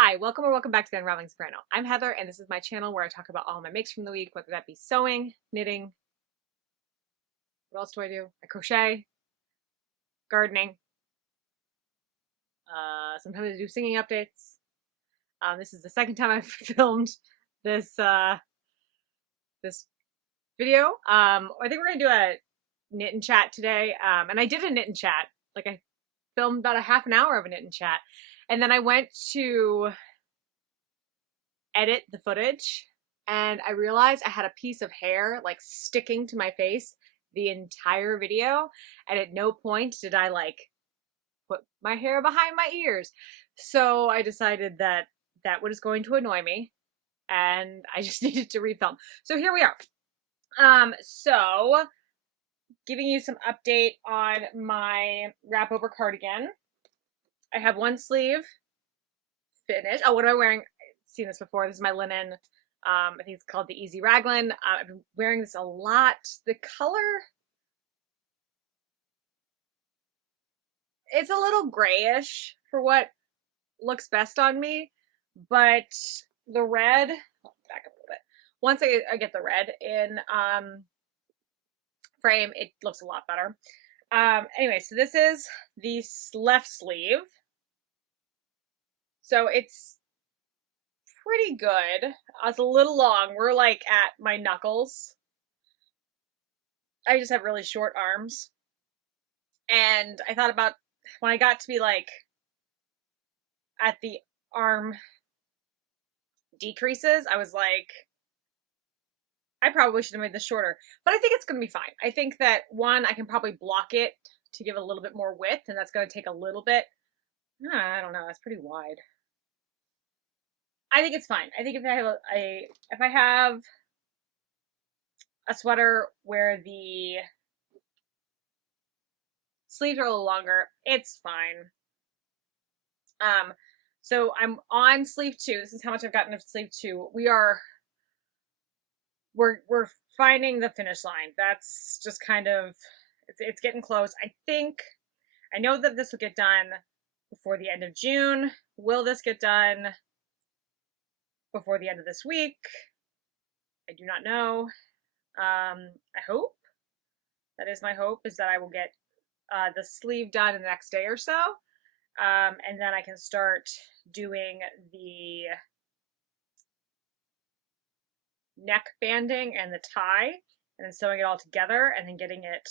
Hi, welcome or welcome back to the Unraveling Soprano. I'm Heather, and this is my channel where I talk about all my makes from the week, whether that be sewing, knitting, what else do I do? I crochet, gardening, sometimes I do singing updates. This is the second time I've filmed this this video. I think we're gonna do a knit and chat today. And I did a knit and chat. Like I filmed about a half an hour of a knit and chat, and then I went to edit the footage and I realized I had a piece of hair like sticking to my face the entire video, and at no point did I like put my hair behind my ears. So I decided that that was going to annoy me and I just needed to refilm. So here we are. So giving you some update on my wrap over cardigan. I have one sleeve finished. Oh, what am I wearing? I've seen this before. This is my linen. I think it's called the Easy Raglan. I've been wearing this a lot. The color, it's a little grayish for what looks best on me, but the red, back up a little bit. Once I get the red in frame, it looks a lot better. Anyway, so this is the left sleeve. So it's pretty good. It's a little long. We're like at my knuckles. I just have really short arms. And I thought about when I got to be like at the arm decreases, I was like, I probably should have made this shorter. But I think it's going to be fine. I think that one, I can probably block it to give it a little bit more width, and that's going to take a little bit. I don't know. That's pretty wide. I think it's fine. I think if I have a sweater where the sleeves are a little longer, it's fine. So I'm on sleeve 2. This is how much I've gotten of sleeve 2. We're finding the finish line. That's just kind of it's getting close. I know that this will get done before the end of June. Will this get done before the end of this week? I do not know. I hope. That is my hope, is that I will get the sleeve done in the next day or so. And then I can start doing the neck banding and the tie, and then sewing it all together, and then getting it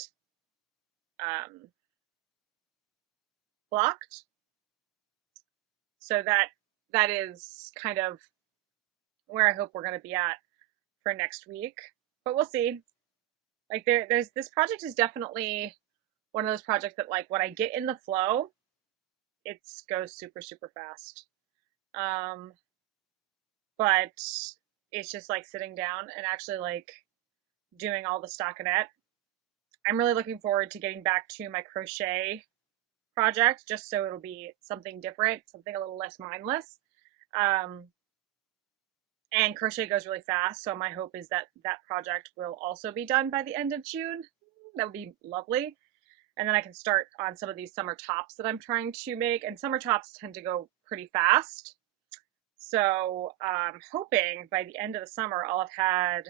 blocked. So that is kind of where I hope we're going to be at for next week. But we'll see. Like there's this project is definitely one of those projects that like when I get in the flow, it goes super super fast. But it's just like sitting down and actually like doing all the stockinette. I'm really looking forward to getting back to my crochet project, just so it'll be something different, something a little less mindless. And crochet goes really fast, so my hope is that that project will also be done by the end of June. That would be lovely. And then I can start on some of these summer tops that I'm trying to make, and summer tops tend to go pretty fast. So I'm hoping by the end of the summer I'll have had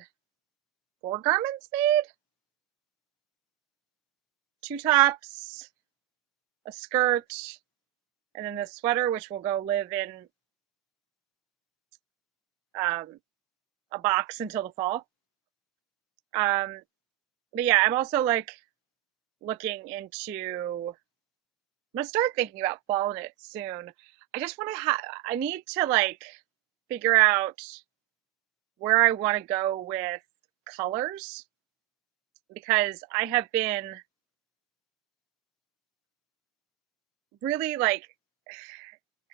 4 garments made. 2 tops, a skirt, and then this sweater, which will go live in a box until the fall. But yeah, I'm also like looking into, I'm gonna start thinking about fall knit soon. I just want to I need to like figure out where I want to go with colors, because I have been really like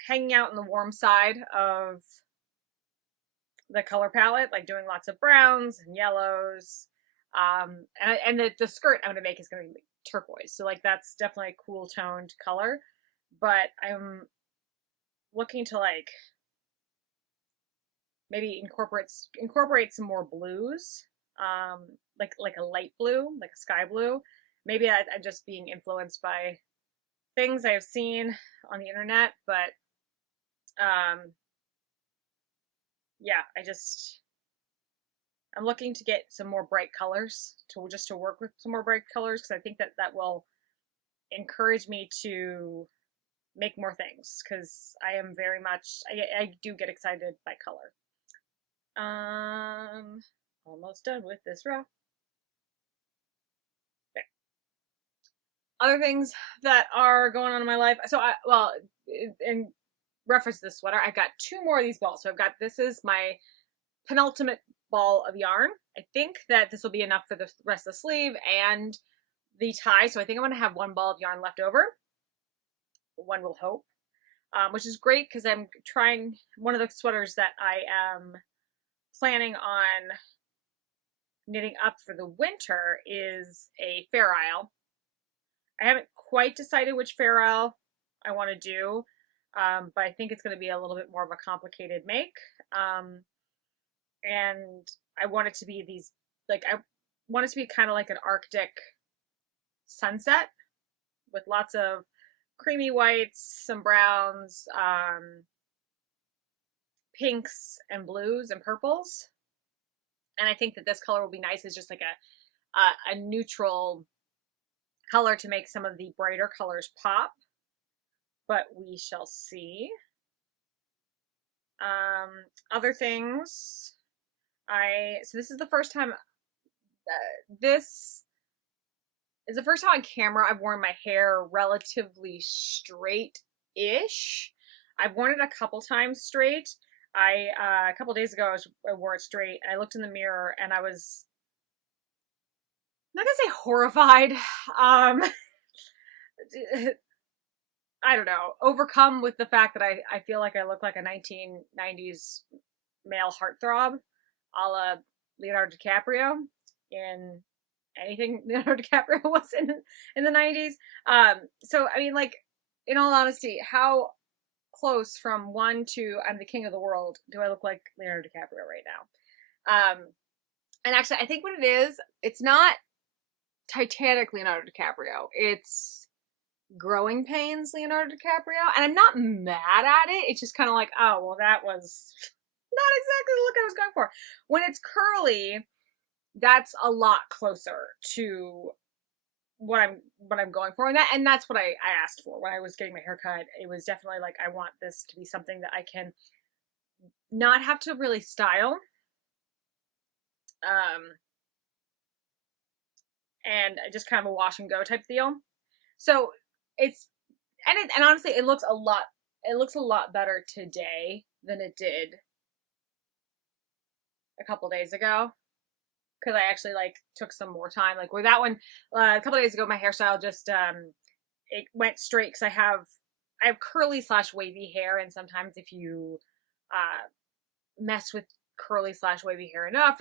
hanging out in the warm side of the color palette, like doing lots of browns and yellows. And the skirt I'm going to make is going to be turquoise. So like that's definitely a cool toned color, but I'm looking to like maybe incorporate some more blues, like a light blue, like a sky blue. Maybe I'm just being influenced by things I've seen on the internet, but yeah, I'm looking to get some more bright colors to work with some more bright colors because I think that will encourage me to make more things because I am very much I do get excited by color. Almost done with this row. Okay. Other things that are going on in my life. So in reference to this sweater, I got two more of these balls. So this is my penultimate ball of yarn. I think that this will be enough for the rest of the sleeve and the tie. So I think I'm going to have one ball of yarn left over. One will hope. Which is great because I'm trying one of the sweaters that I am planning on knitting up for the winter is a Fair Isle. I haven't quite decided which Fair Isle I want to do, but I think it's going to be a little bit more of a complicated make. And I want it to be I want it to be kind of like an Arctic sunset with lots of creamy whites, some browns, pinks and blues and purples. And I think that this color will be nice as just like a neutral color to make some of the brighter colors pop. But we shall see. Other things. So this is the first time. This is the first time on camera I've worn my hair relatively straight-ish. I've worn it a couple times straight. A couple days ago I wore it straight. I looked in the mirror and I was I'm not gonna say horrified. I don't know, overcome with the fact that I feel like I look like a 1990s male heartthrob, a la Leonardo DiCaprio in anything Leonardo DiCaprio was in the 90s. So I mean, like, in all honesty, how close from one to I'm the king of the world do I look like Leonardo DiCaprio right now? And actually, I think what it is, it's not Titanic Leonardo DiCaprio. It's Growing Pains Leonardo DiCaprio. And I'm not mad at it. It's just kind of like, oh, well, that was not exactly the look I was going for. When it's curly, that's a lot closer to what I'm going for. And that's what I asked for when I was getting my hair cut. It was definitely like, I want this to be something that I can not have to really style. And just kind of a wash and go type deal. So and honestly, it looks a lot better today than it did a couple days ago. Because I actually took some more time. Like where that one, a couple days ago, my hairstyle just it went straight because I have curly / wavy hair, and sometimes if you mess with curly / wavy hair enough,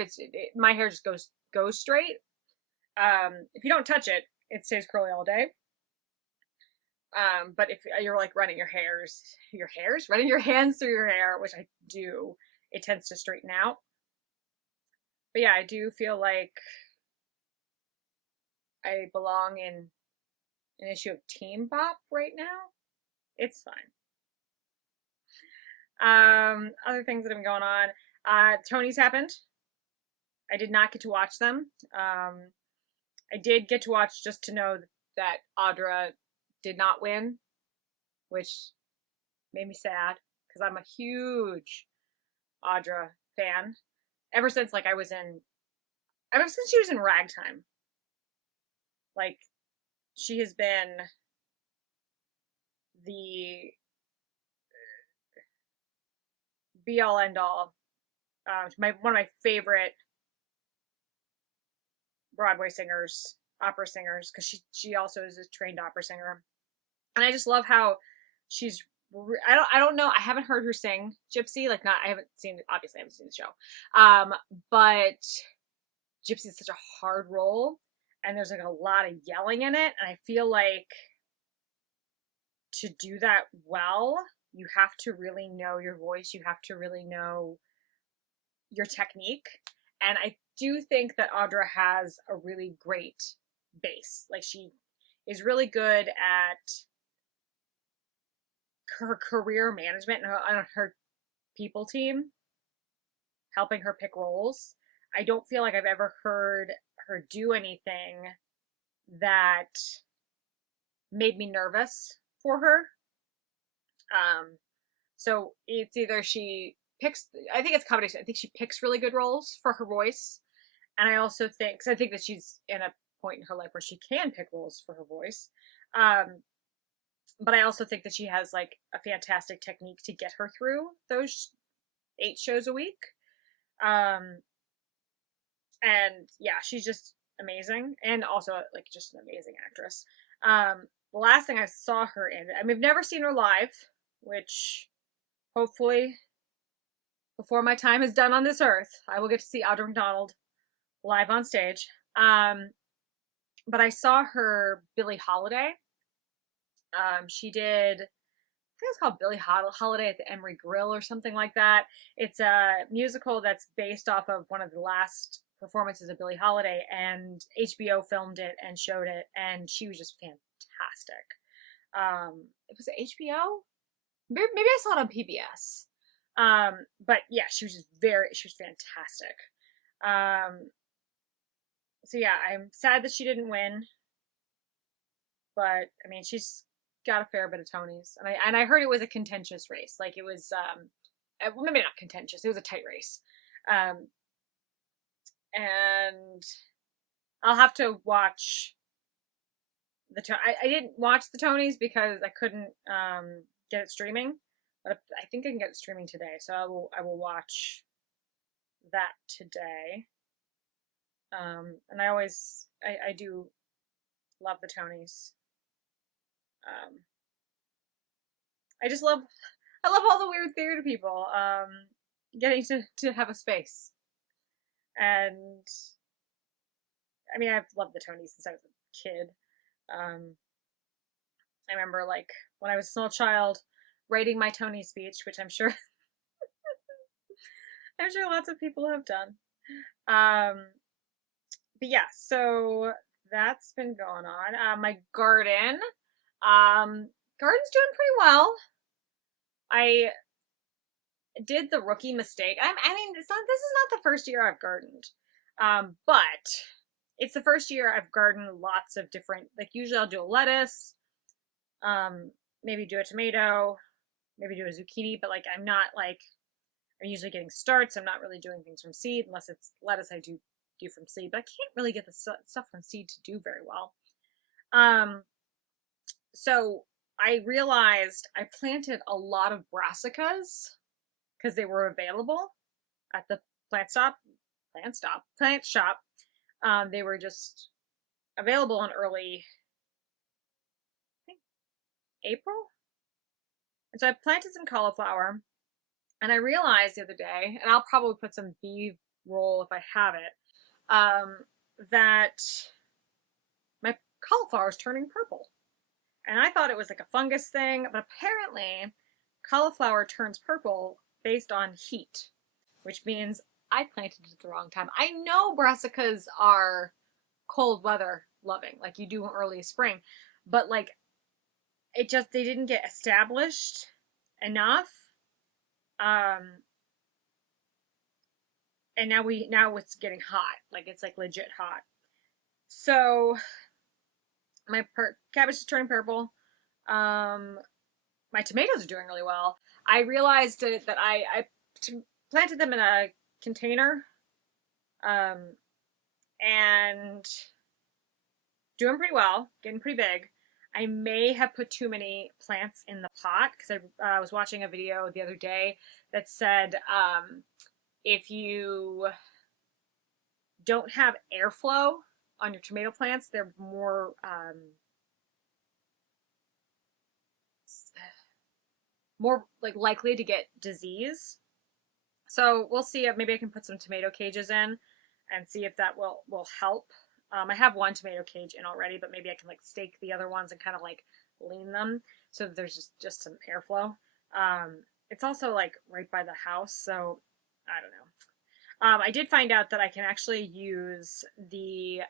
my hair just goes straight. If you don't touch it, it stays curly all day. But if you're running running your hands through your hair, which I do, it tends to straighten out. But yeah, I do feel like I belong in an issue of Teen Bop right now. It's fine. Other things that have been going on. Tony's happened. I did not get to watch them. I did get to watch just to know that Audra did not win, which made me sad because I'm a huge Audra fan. Ever since ever since she was in Ragtime. She has been the be all end all. One of my favorite Broadway singers, opera singers, because she also is a trained opera singer, and I just love how she's. I don't know. I haven't heard her sing Gypsy. I haven't seen the show. But Gypsy is such a hard role, and there's a lot of yelling in it, and I feel like to do that well, you have to really know your voice. You have to really know your technique. And I do think that Audra has a really great base. She is really good at her career management and her people team. helping her pick roles. I don't feel like I've ever heard her do anything that made me nervous for her. So it's either she picks, I think it's a combination. I think she picks really good roles for her voice. And I also think, because I think that she's in a point in her life where she can pick roles for her voice. Um, but I also think that she has like a fantastic technique to get her through those 8 shows a week. Um, and yeah, she's just amazing, and also like just an amazing actress. The last thing I saw her in, I mean, I've never seen her live, which hopefully before my time is done on this earth, I will get to see Audra McDonald live on stage. But I saw her Billie Holiday. She did, I think it's called Billie Holiday at the Emery Grill or something like that. It's a musical that's based off of one of the last performances of Billie Holiday, and HBO filmed it and showed it, and she was just fantastic. It was HBO. Maybe I saw it on PBS. But yeah, she was fantastic. So yeah, I'm sad that she didn't win, but I mean, she's got a fair bit of Tonys, and I heard it was a contentious race. Like it was, well, maybe not contentious. It was a tight race, and I'll have to watch I didn't watch the Tonys because I couldn't get it streaming, but I think I can get it streaming today, so I will watch that today. And I do love the Tonys. I love all the weird theater people getting to have a space. And I mean, I've loved the Tonys since I was a kid. I remember like when I was a small child writing my Tony speech, which I'm sure I'm sure lots of people have done. But yeah, so that's been going on. My garden, garden's doing pretty well. I did the rookie mistake. I mean, this is not the first year I've gardened, but it's the first year I've gardened lots of different. Like usually I'll do a lettuce, maybe do a tomato, maybe do a zucchini, but like I'm usually getting starts. I'm not really doing things from seed unless it's lettuce. I do from seed, but I can't really get the stuff from seed to do very well. So I realized I planted a lot of brassicas because they were available at the plant shop. They were just available in early, I think, April. And so I planted some cauliflower, and I realized the other day, and I'll probably put some B-roll if I have it, that my cauliflower is turning purple. And I thought it was like a fungus thing, but apparently cauliflower turns purple based on heat, which means I planted it at the wrong time. I know brassicas are cold weather loving, like you do early spring, but like they didn't get established enough. And now it's getting hot, like it's like legit hot. So my cabbage is turning purple. My tomatoes are doing really well. I realized that I planted them in a container, and doing pretty well, getting pretty big. I may have put too many plants in the pot because I was watching a video the other day that said if you don't have airflow on your tomato plants, they're more like likely to get disease. So we'll see if maybe I can put some tomato cages in and see if that will help. I have one tomato cage in already, but maybe I can like stake the other ones and kind of like lean them so that there's just some airflow. It's also like right by the house, so I don't know. I did find out that I can actually use the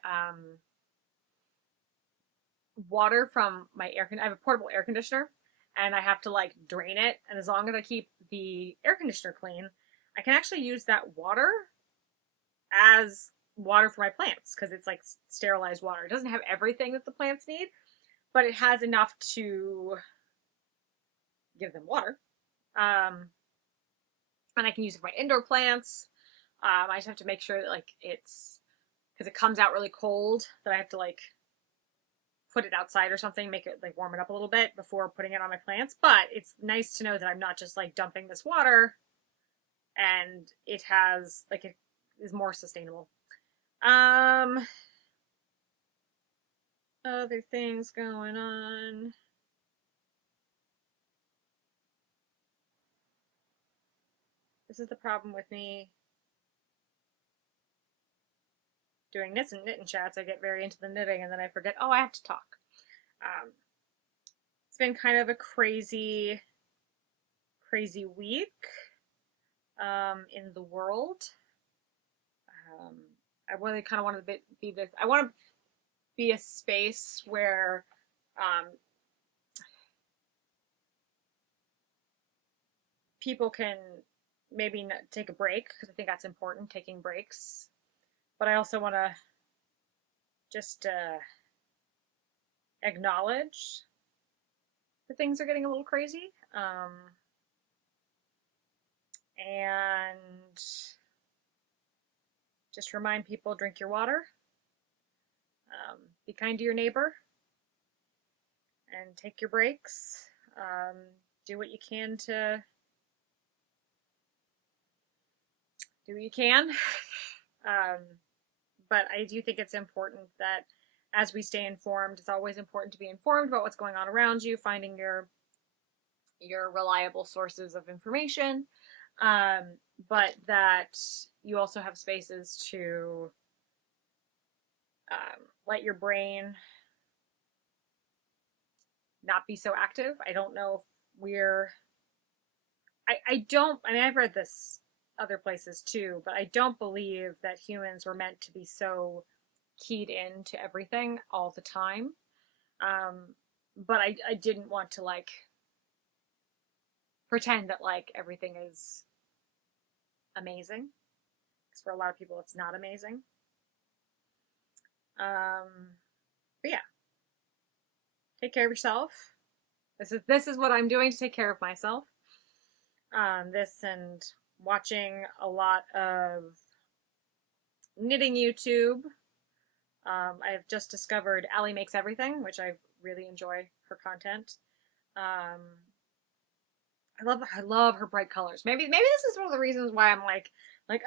water from my I have a portable air conditioner, and I have to like drain it. And as long as I keep the air conditioner clean, I can actually use that water as water for my plants because it's like sterilized water. It doesn't have everything that the plants need, but it has enough to give them water. Um, and I can use it for my indoor plants. I just have to make sure that like it's because it comes out really cold that I have to like put it outside or something, make it like warm it up a little bit before putting it on my plants. But it's nice to know that I'm not just like dumping this water and it has like it is more sustainable. Um Other things going on. This is the problem with me doing knits and knitting chats. I get very into the knitting and then I forget, oh, I have to talk. It's been kind of a crazy, crazy week in the world. Um, I really kind of want to be this. I want to be a space where um, people can maybe take a break because I think that's important, taking breaks. But I also want to just acknowledge that things are getting a little crazy. And just remind people drink your water, be kind to your neighbor, and take your breaks. Do what you can to do what you can. um, but I do think it's important that as we stay informed, it's always important to be informed about what's going on around you, finding your reliable sources of information, um, but that you also have spaces to let your brain not be so active. I don't know if we're. I don't. I mean, I've read this other places too, but I don't believe that humans were meant to be so keyed into everything all the time. But I didn't want to like pretend that like everything is amazing because for a lot of people it's not amazing. But yeah, take care of yourself. This is what I'm doing to take care of myself. This and watching a lot of knitting YouTube. I've just discovered Allie Makes Everything, which I really enjoy her content. Um, I love her bright colors. Maybe this is one of the reasons why I'm like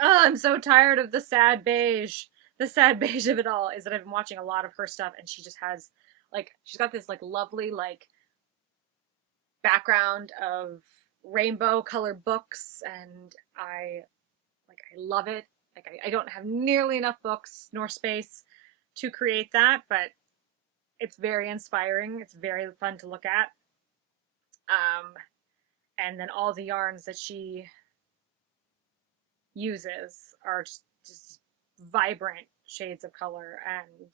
oh, I'm so tired of the sad beige. The sad beige of it all is that I've been watching a lot of her stuff, and she just has like she's got this like lovely like background of rainbow colored books, and I love it. Like I don't have nearly enough books nor space to create that, but it's very inspiring. It's very fun to look at. Um, and then all the yarns that she uses are just vibrant shades of color and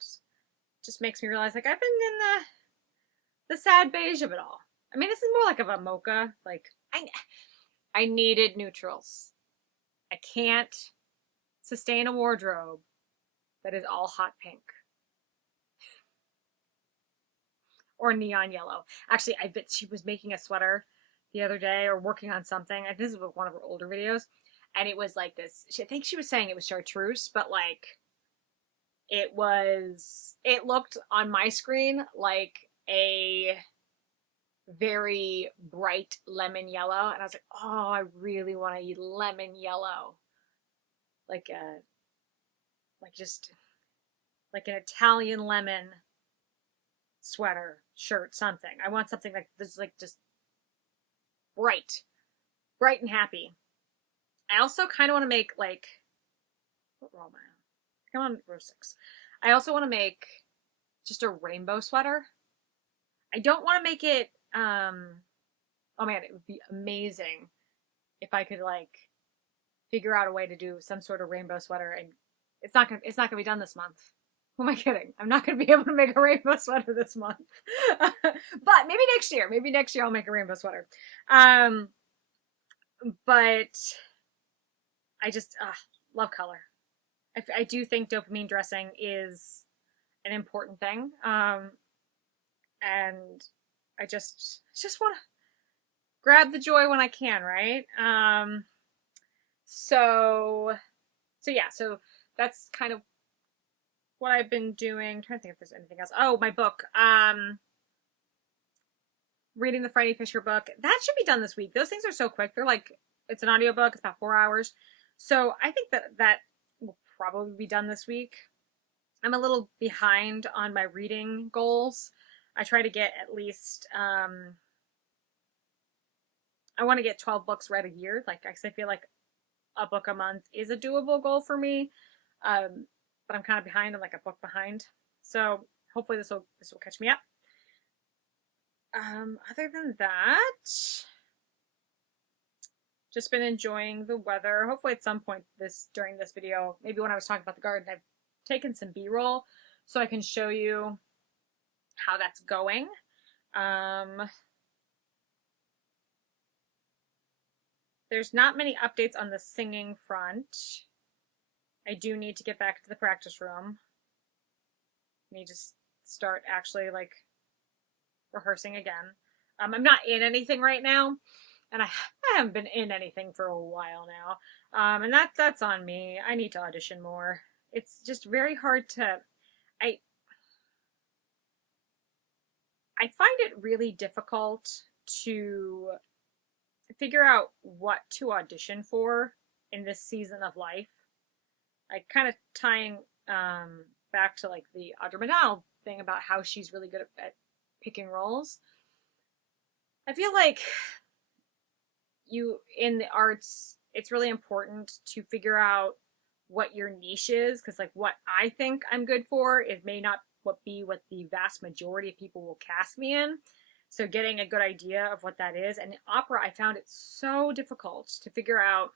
just makes me realize like I've been in the sad beige of it all. I mean, this is more like of a mocha. Like I needed neutrals. I can't sustain a wardrobe that is all hot pink or neon yellow. Actually, I bet she was making a sweater the other day or working on something. This is one of her older videos, and it was like this. I think she was saying it was chartreuse, but like it looked on my screen like a very bright lemon yellow, and I was like, oh, I really want to eat lemon yellow, like a like just like an Italian lemon sweater, shirt, something. I want something like this, like just bright, bright and happy. I also kind of want to make like what row am I on? Come on, row 6. I also want to make just a rainbow sweater. I don't want to make it. Oh man, it would be amazing if I could like figure out a way to do some sort of rainbow sweater, and it's not gonna be done this month. Who am I kidding? I'm not gonna be able to make a rainbow sweater this month, but maybe next year. Maybe next year I'll make a rainbow sweater. But I just love color. I do think dopamine dressing is an important thing. And I just want to grab the joy when I can, right? So yeah, so that's kind of what I've been doing. I'm trying to think if there's anything else. Oh, my book. Reading the Friday Fisher book. That should be done this week. Those things are so quick. They're like, it's an audiobook. It's about 4 hours. So I think that will probably be done this week. I'm a little behind on my reading goals. I try to get at least, I want to get 12 books read a year. Like, I feel like a book a month is a doable goal for me. But I'm kind of behind. I'm like a book behind. So hopefully this will catch me up. Other than that, just been enjoying the weather. Hopefully at some point during this video, maybe when I was talking about the garden, I've taken some B-roll so I can show you how that's going. There's not many updates on the singing front. I do need to get back to the practice room. I need to start actually like rehearsing again. I'm not in anything right now, and I haven't been in anything for a while now. And that's on me. I need to audition more. It's just very hard to. I find it really difficult to figure out what to audition for in this season of life. Like kind of tying back to like the Audra Manal thing about how she's really good at picking roles. I feel like in the arts, it's really important to figure out what your niche is, because like what I think I'm good for, it may not be what the vast majority of people will cast me in. So getting a good idea of what that is. And in opera, I found it so difficult to figure out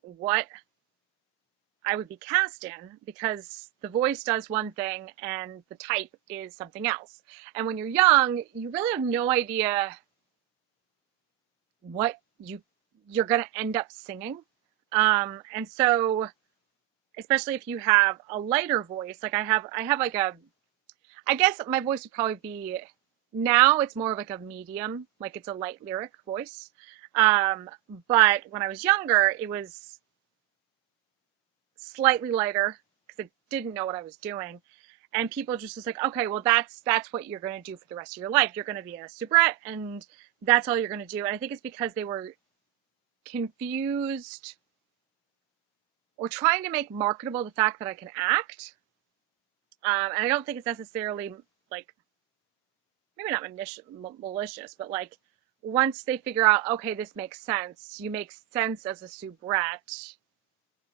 what I would be cast in, because the voice does one thing and the type is something else. And when you're young, you really have no idea what you're going to end up singing. And so especially if you have a lighter voice, like I have like I guess my voice would probably be, now it's more of like a medium, like it's a light lyric voice. But when I was younger, it was slightly lighter because I didn't know what I was doing. And people just was like, okay, well that's what you're going to do for the rest of your life. You're going to be a soubrette and that's all you're going to do. And I think it's because they were confused or trying to make marketable the fact that I can act. And I don't think it's necessarily like, maybe not malicious, but like once they figure out, okay, this makes sense, you make sense as a soubrette,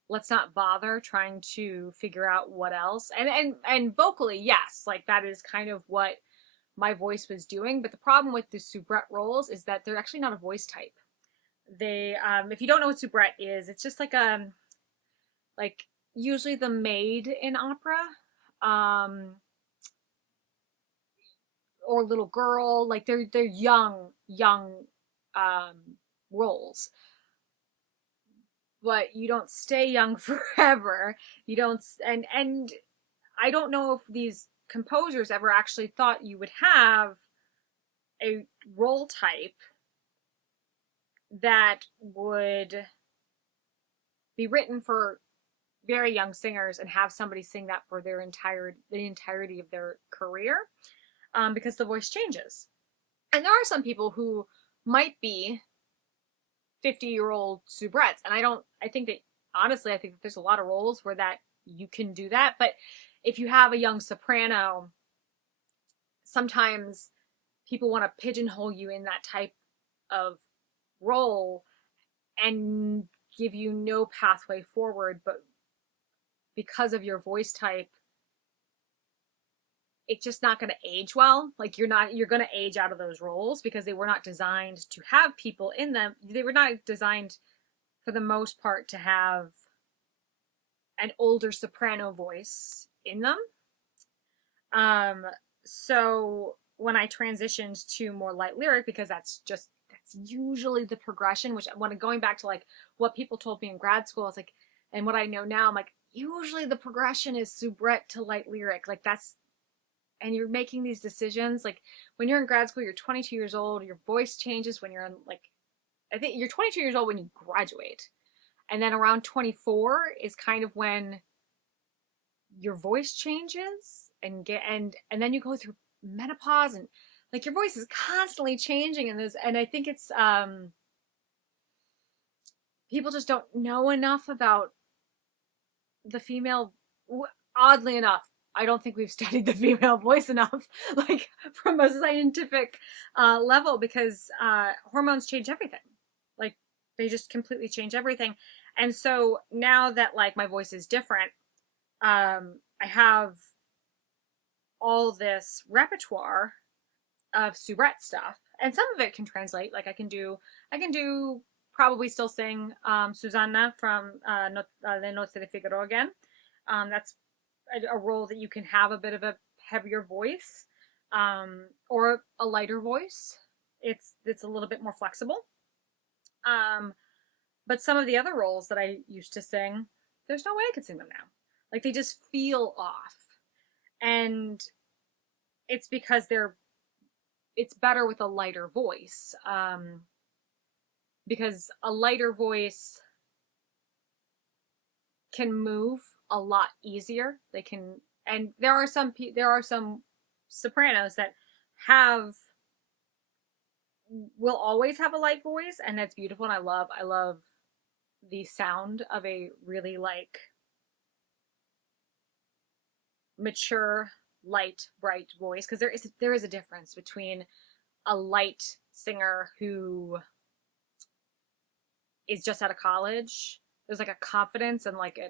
let's not bother trying to figure out what else. And vocally, yes, like that is kind of what my voice was doing. But the problem with the soubrette roles is that they're actually not a voice type. They, if you don't know what soubrette is, it's just like like usually the maid in opera, or little girl, like they're young roles. But you don't stay young forever. You don't, and I don't know if these composers ever actually thought you would have a role type that would be written for very young singers and have somebody sing that for the entirety of their career, because the voice changes. And there are some people who might be 50-year-old soubrettes, and I think that honestly, I think that there's a lot of roles where that you can do that. But if you have a young soprano, sometimes people want to pigeonhole you in that type of role and give you no pathway forward. But because of your voice type, it's just not going to age well. Like you're going to age out of those roles because they were not designed to have people in them. They were not designed for the most part to have an older soprano voice in them. So when I transitioned to more light lyric, because that's that's usually the progression, which when going back to like what people told me in grad school, I was like, and what I know now, I'm like, usually the progression is soubrette to light lyric. Like that's, and you're making these decisions. Like when you're in grad school, you're 22 years old, your voice changes when you're in like, I think you're 22 years old when you graduate. And then around 24 is kind of when your voice changes and then you go through menopause and like your voice is constantly changing and I think it's people just don't know enough about the female. Oddly enough, I don't think we've studied the female voice enough, like from a scientific level, because hormones change everything. Like they just completely change everything. And so now that like my voice is different, I have all this repertoire of soubrette stuff, and some of it can translate. Like I can do probably still sing Susanna from Le Notte de Figaro again. That's a role that you can have a bit of a heavier voice or a lighter voice. It's a little bit more flexible. Um, but some of the other roles that I used to sing, there's no way I could sing them now. Like they just feel off, and it's because it's better with a lighter voice. Because a lighter voice can move a lot easier. They can, and there are some sopranos that have will always have a light voice, and that's beautiful. And I love the sound of a really like mature, light, bright voice, because there is a difference between a light singer who is just out of college. There's like a confidence and like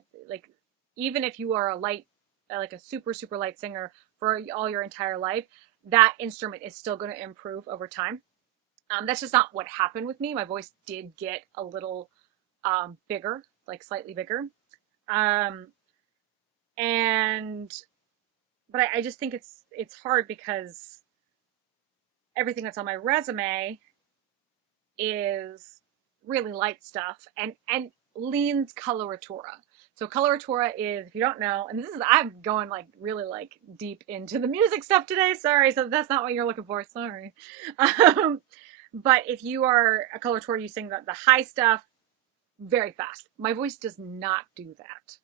even if you are a light like a super light singer for all your entire life, that instrument is still going to improve over time. That's just not what happened with me. My voice did get a little bigger, like slightly bigger. Um, and but I just think it's hard because everything that's on my resume is really light stuff and leans coloratura. So coloratura is, if you don't know, and this is I'm going like really like deep into the music stuff today. Sorry, so that's not what you're looking for. Sorry. Um, but if you are a coloratura, you sing the high stuff very fast. My voice does not do that.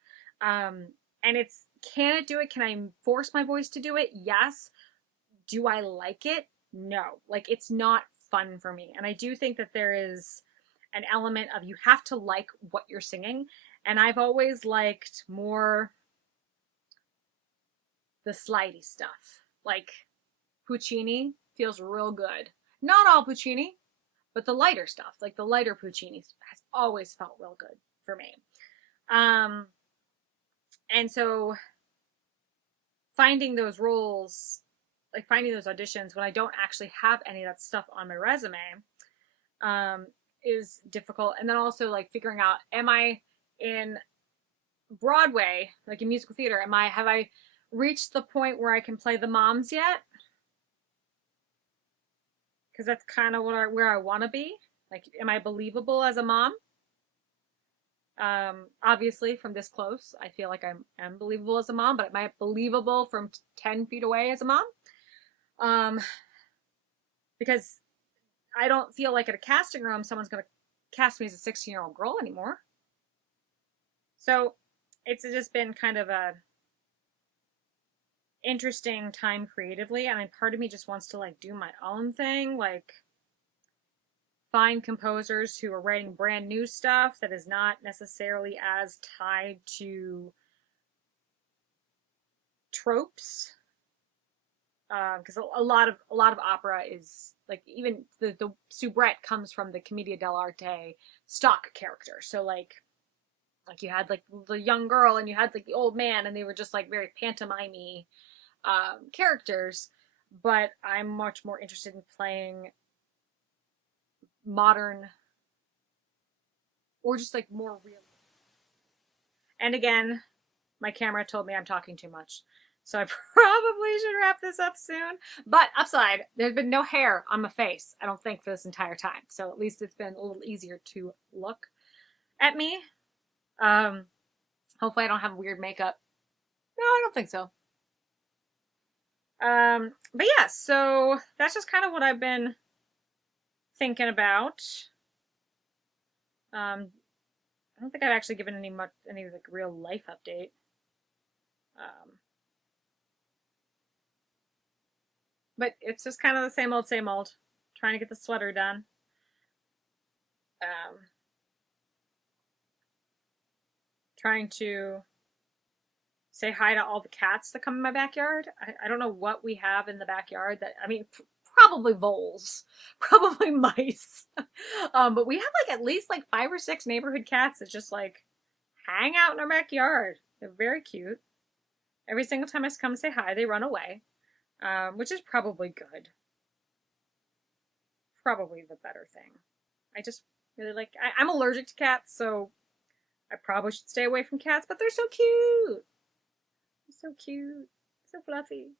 And it's can it do it? Can I force my voice to do it? Yes. Do I like it? No. Like it's not fun for me. And I do think that there is an element of you have to like what you're singing. And I've always liked more the slidey stuff. Like Puccini feels real good. Not all Puccini, but the lighter stuff, like the lighter Puccini has always felt real good for me. Um, and so finding those roles, like finding those auditions when I don't actually have any of that stuff on my resume, um, is difficult. And then also like figuring out, am I in Broadway, like in musical theater, have I reached the point where I can play the moms yet? Because that's kind of where I want to be. Like, am I believable as a mom? Obviously, from this close, I feel like I'm believable as a mom, but am I believable from 10 feet away as a mom? Because I don't feel like at a casting room someone's going to cast me as a 16-year-old girl anymore. So it's just been kind of a interesting time creatively. I mean, part of me just wants to like do my own thing, like find composers who are writing brand new stuff that is not necessarily as tied to tropes. Because a lot of opera is like even the soubrette comes from the commedia dell'arte stock character. So like you had like the young girl and you had like the old man, and they were just like very pantomime-y characters. But I'm much more interested in playing modern or just like more real. And again, my camera told me I'm talking too much. So I probably should wrap this up soon. But upside, there's been no hair on my face, I don't think, for this entire time. So at least it's been a little easier to look at me. Um, Hopefully I don't have weird makeup. No, I don't think so. But yeah, so that's just kind of what I've been thinking about. I don't think I've actually given any like real life update. But it's just kind of the same old, same old. Trying to get the sweater done. Um, Trying to say hi to all the cats that come in my backyard. I don't know what we have in the backyard that, I mean, probably voles, probably mice. But we have like at least like 5 or 6 neighborhood cats that just like hang out in our backyard. They're very cute. Every single time I come say hi, they run away, which is probably good. Probably the better thing. I just really like, I'm allergic to cats, so I probably should stay away from cats, but they're so cute. They're so cute. So fluffy.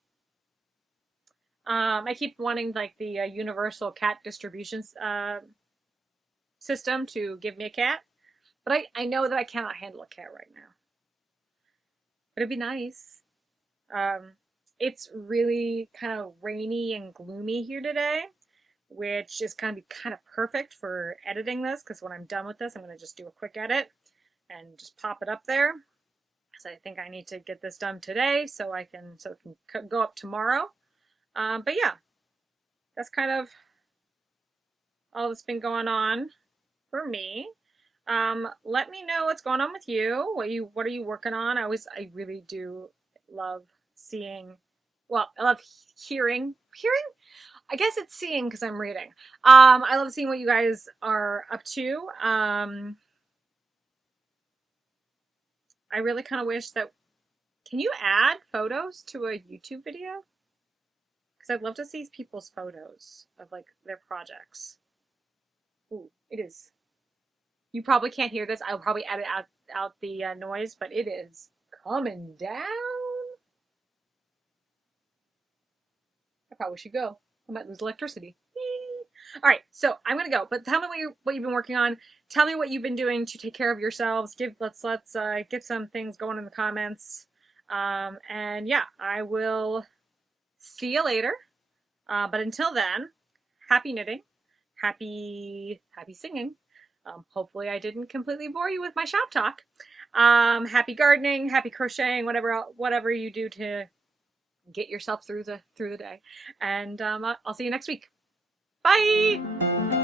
I keep wanting like the universal cat distribution system to give me a cat, but I know that I cannot handle a cat right now. But it'd be nice. Um, it's really kind of rainy and gloomy here today, which is kind of perfect for editing this, because when I'm done with this, I'm going to just do a quick edit and just pop it up there. So I think I need to get this done today so it can go up tomorrow. But yeah, that's kind of all that's been going on for me. Let me know what's going on with you. What are you working on? I really do love seeing. Well, I love hearing. Hearing? I guess it's seeing because I'm reading. I love seeing what you guys are up to. I really kind of wish that. Can you add photos to a YouTube video? Because I'd love to see people's photos of like their projects. Ooh, it is. You probably can't hear this. I'll probably edit out the noise, but it is coming down. I probably should go. I might lose electricity. All right, so I'm gonna go. But tell me what you've been working on. Tell me what you've been doing to take care of yourselves. Let's get some things going in the comments. And yeah, I will see you later. But until then, happy knitting, happy singing. Hopefully I didn't completely bore you with my shop talk. Happy gardening, happy crocheting, whatever you do to get yourself through the day. And I'll see you next week. Bye.